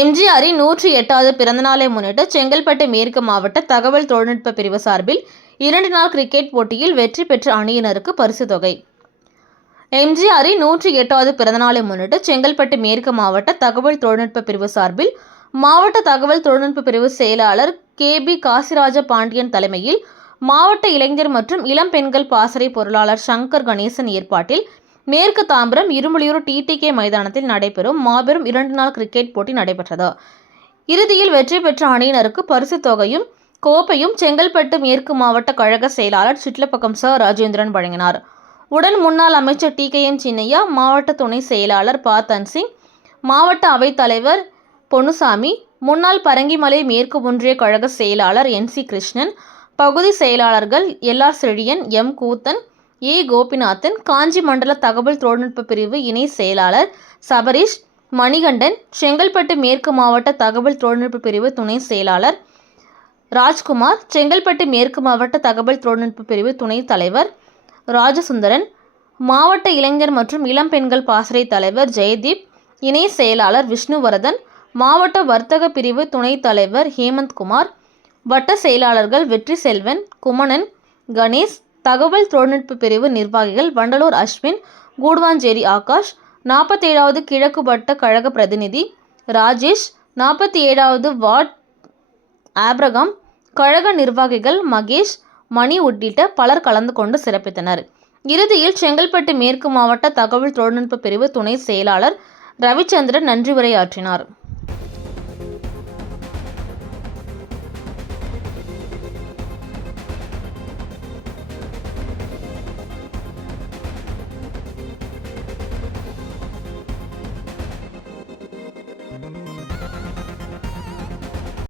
எம்ஜிஆரின் 108வது பிறந்தநாளை முன்னிட்டு செங்கல்பட்டு மேற்கு மாவட்ட தகவல் தொழில்நுட்ப பிரிவு சார்பில் 2 நாள் கிரிக்கெட் போட்டியில் வெற்றி பெற்ற அணியினருக்கு பரிசு தொகை. எம்ஜிஆரின் 108வது பிறந்தநாளை முன்னிட்டு செங்கல்பட்டு மேற்கு மாவட்ட தகவல் தொழில்நுட்ப பிரிவு சார்பில் மாவட்ட தகவல் தொழில்நுட்ப பிரிவு செயலாளர் KB காசிராஜ பாண்டியன் தலைமையில் மாவட்ட இளைஞர் மற்றும் இளம் பெண்கள் பாசறை பொருளாளர் சங்கர் கணேசன் ஏற்பாட்டில் மேற்கு தாம்பரம் இரும்புலியூர் TTK மைதானத்தில் நடைபெறும் மாபெரும் 2 நாள் கிரிக்கெட் போட்டி நடைபெற்றது. இறுதியில் வெற்றி பெற்ற அணியினருக்கு பரிசு தொகையும் கோப்பையும் செங்கல்பட்டு மேற்கு மாவட்ட கழக செயலாளர் சிட்லப்பக்கம் ச. ராஜேந்திரன் வழங்கினார். உடன் முன்னாள் அமைச்சர் TKM சின்னையா, மாவட்ட துணை செயலாளர் ப. தன்சிங், மாவட்ட அவைத் தலைவர் பொன்னுசாமி, முன்னாள் பரங்கிமலை மேற்கு ஒன்றிய கழக செயலாளர் NC கிருஷ்ணன், பகுதி செயலாளர்கள் LR Chezhiyan, M Koothan, A Gopinathan, காஞ்சி மண்டல தகவல் தொழில்நுட்ப பிரிவு இணை செயலாளர் சபரீஷ், மணிகண்டன், செங்கல்பட்டு மேற்கு மாவட்ட தகவல் தொழில்நுட்ப பிரிவு துணை செயலாளர் ராஜ்குமார், செங்கல்பட்டு மேற்கு மாவட்ட தகவல் தொழில்நுட்ப பிரிவு துணைத் தலைவர் ராஜசுந்தரன், மாவட்ட இளைஞர் மற்றும் இளம் பெண்கள் பாசறை தலைவர் ஜெயதீப், இணை செயலாளர் விஷ்ணுவர்தன், மாவட்ட வர்த்தக பிரிவு துணைத் தலைவர் ஹேமந்த்குமார், வட்ட செயலாளர்கள் வெற்றி செல்வன், குமணன், கணேஷ், தகவல் தொழில்நுட்ப பிரிவு நிர்வாகிகள் வண்டலூர் அஸ்வின், கூடுவாஞ்சேரி ஆகாஷ், 47வது கிழக்கு வட்ட கழக பிரதிநிதி ராஜேஷ், 47வது வார்டு ஆப்ரகாம், கழக நிர்வாகிகள் மகேஷ், மணி உள்ளிட்ட பலர் கலந்து கொண்டு சிறப்பித்தனர். இறுதியில் செங்கல்பட்டு மேற்கு மாவட்ட தகவல் தொழில்நுட்ப பிரிவு துணை செயலாளர் ரவிச்சந்திரன் நன்றி உரையாற்றினார்.